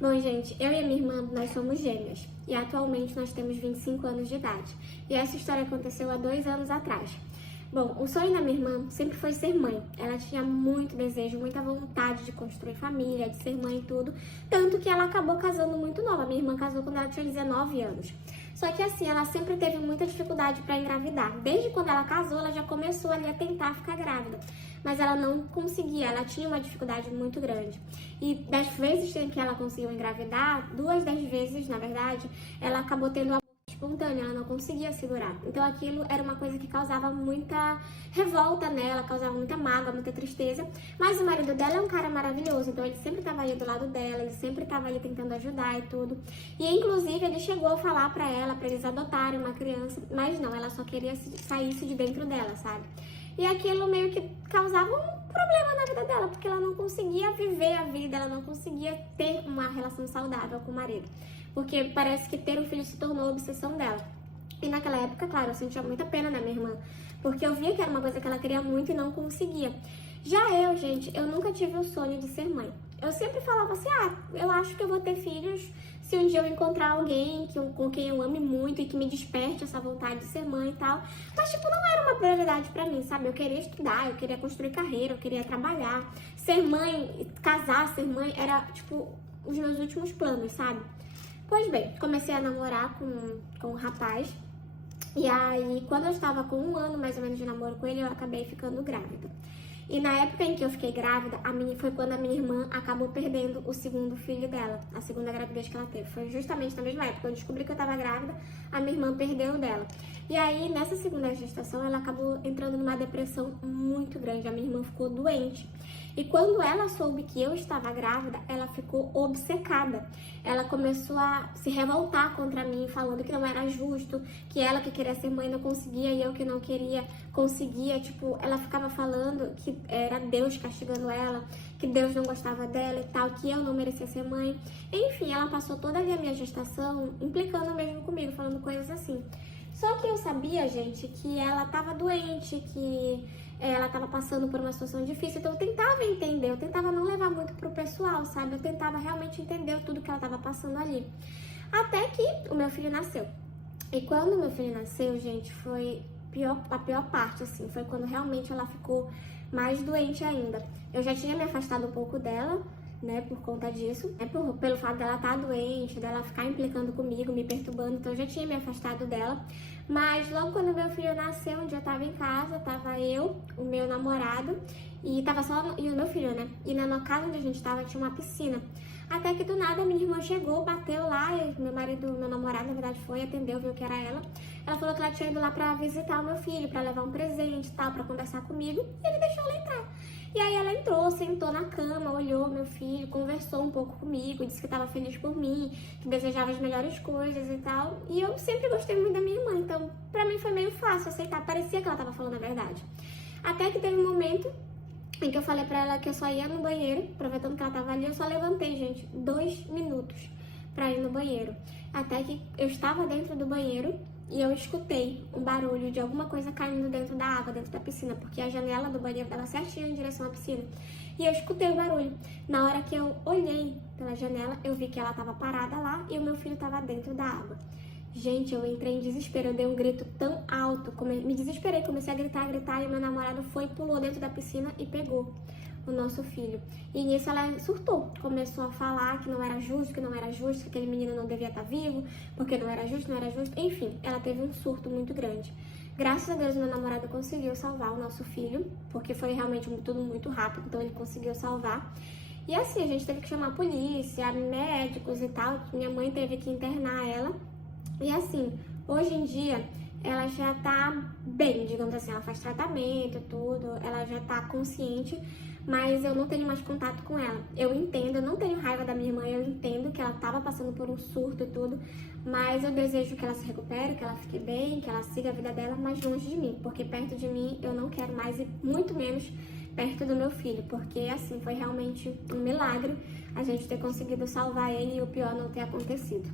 Bom, gente, eu e a minha irmã, nós somos gêmeas. E atualmente nós temos 25 anos de idade. E essa história aconteceu há 2 anos atrás. Bom, o sonho da minha irmã sempre foi ser mãe. Ela tinha muito desejo, muita vontade de construir família, de ser mãe e tudo. Tanto que ela acabou casando muito nova. Minha irmã casou quando ela tinha 19 anos. Só que assim, ela sempre teve muita dificuldade para engravidar. Desde quando ela casou, ela já começou ali a tentar ficar grávida. Mas ela não conseguia, ela tinha uma dificuldade muito grande. E das vezes em que ela conseguiu engravidar, 2 das vezes, na verdade, ela acabou tendo aborto espontâneo, ela não conseguia segurar. Então aquilo era uma coisa que causava muita revolta nela, causava muita mágoa, muita tristeza. Mas o marido dela é um cara maravilhoso, então ele sempre estava ali do lado dela, ele sempre estava ali tentando ajudar e tudo. E inclusive ele chegou a falar pra ela, pra eles adotarem uma criança, mas não, ela só queria saísse de dentro dela, sabe? E aquilo meio que causava um problema na vida dela, porque ela não conseguia viver a vida, ela não conseguia ter uma relação saudável com o marido. Porque parece que ter um filho se tornou a obsessão dela. E naquela época, claro, eu sentia muita pena da minha irmã, porque eu via que era uma coisa que ela queria muito e não conseguia. Já eu, gente, eu nunca tive o sonho de ser mãe. Eu sempre falava assim, eu acho que eu vou ter filhos se um dia eu encontrar alguém com quem eu ame muito e que me desperte essa vontade de ser mãe e tal. Mas, tipo, não era uma prioridade pra mim, sabe? Eu queria estudar, eu queria construir carreira, eu queria trabalhar. Ser mãe, casar, ser mãe, era, tipo, os meus últimos planos, sabe? Pois bem, comecei a namorar com um rapaz. E aí, quando eu estava com 1 ano mais ou menos de namoro com ele, eu acabei ficando grávida. E na época em que eu fiquei grávida, foi quando a minha irmã acabou perdendo o segundo filho dela, a segunda gravidez que ela teve. Foi justamente na mesma época, eu descobri que eu estava grávida, a minha irmã perdeu o dela. E aí, nessa segunda gestação, ela acabou entrando numa depressão muito grande, a minha irmã ficou doente. E quando ela soube que eu estava grávida, ela ficou obcecada. Ela começou a se revoltar contra mim, falando que não era justo, que ela que queria ser mãe não conseguia e eu que não queria conseguia. Tipo, ela ficava falando que era Deus castigando ela, que Deus não gostava dela e tal, que eu não merecia ser mãe. Enfim, ela passou toda a minha gestação implicando mesmo comigo, falando coisas assim. Só que eu sabia, gente, que ela estava doente, que ela estava passando por uma situação difícil, então eu tentava entender, eu tentava não levar muito pro pessoal, sabe? Eu tentava realmente entender tudo que ela estava passando ali. Até que o meu filho nasceu. E quando o meu filho nasceu, gente, foi a pior parte, assim, foi quando realmente ela ficou mais doente ainda. Eu já tinha me afastado um pouco dela, né, por conta disso, pelo fato dela estar doente, dela ficar implicando comigo, me perturbando, então eu já tinha me afastado dela. Mas logo quando meu filho nasceu, um dia eu tava em casa, tava eu, o meu namorado, e tava só e o meu filho, né, e na casa onde a gente tava tinha uma piscina. Até que do nada minha irmã chegou, bateu lá, e meu namorado, na verdade, foi, atendeu, viu que era ela. Ela falou que ela tinha ido lá pra visitar o meu filho, pra levar um presente e tal, pra conversar comigo, e ele deixou ela entrar. E aí ela entrou, sentou na cama, olhou meu filho, conversou um pouco comigo, disse que estava feliz por mim, que desejava as melhores coisas e tal. E eu sempre gostei muito da minha irmã, então pra mim foi meio fácil aceitar, parecia que ela estava falando a verdade. Até que teve um momento em que eu falei pra ela que eu só ia no banheiro, aproveitando que ela tava ali, eu só levantei, gente, 2 minutos pra ir no banheiro. Até que eu estava dentro do banheiro e eu escutei um barulho de alguma coisa caindo dentro da água, dentro da piscina, porque a janela do banheiro dava certinho em direção à piscina. E eu escutei o barulho. Na hora que eu olhei pela janela, eu vi que ela tava parada lá e o meu filho tava dentro da água. Gente, eu entrei em desespero, eu dei um grito tão alto, me desesperei, comecei a gritar, e o meu namorado foi, pulou dentro da piscina e pegou o nosso filho. E nisso ela surtou, começou a falar que não era justo, que aquele menino não devia estar vivo, porque não era justo, enfim, ela teve um surto muito grande. Graças a Deus, meu namorado conseguiu salvar o nosso filho, porque foi realmente tudo muito rápido, então ele conseguiu salvar. E assim, a gente teve que chamar a polícia, médicos e tal, minha mãe teve que internar ela. E assim, hoje em dia, ela já tá bem, digamos assim, ela faz tratamento, tudo, ela já tá consciente, mas eu não tenho mais contato com ela. Eu entendo, eu não tenho raiva da minha irmã, eu entendo que ela tava passando por um surto e tudo, mas eu desejo que ela se recupere, que ela fique bem, que ela siga a vida dela, mas longe de mim, porque perto de mim eu não quero mais e muito menos perto do meu filho, porque assim, foi realmente um milagre a gente ter conseguido salvar ele e o pior não ter acontecido.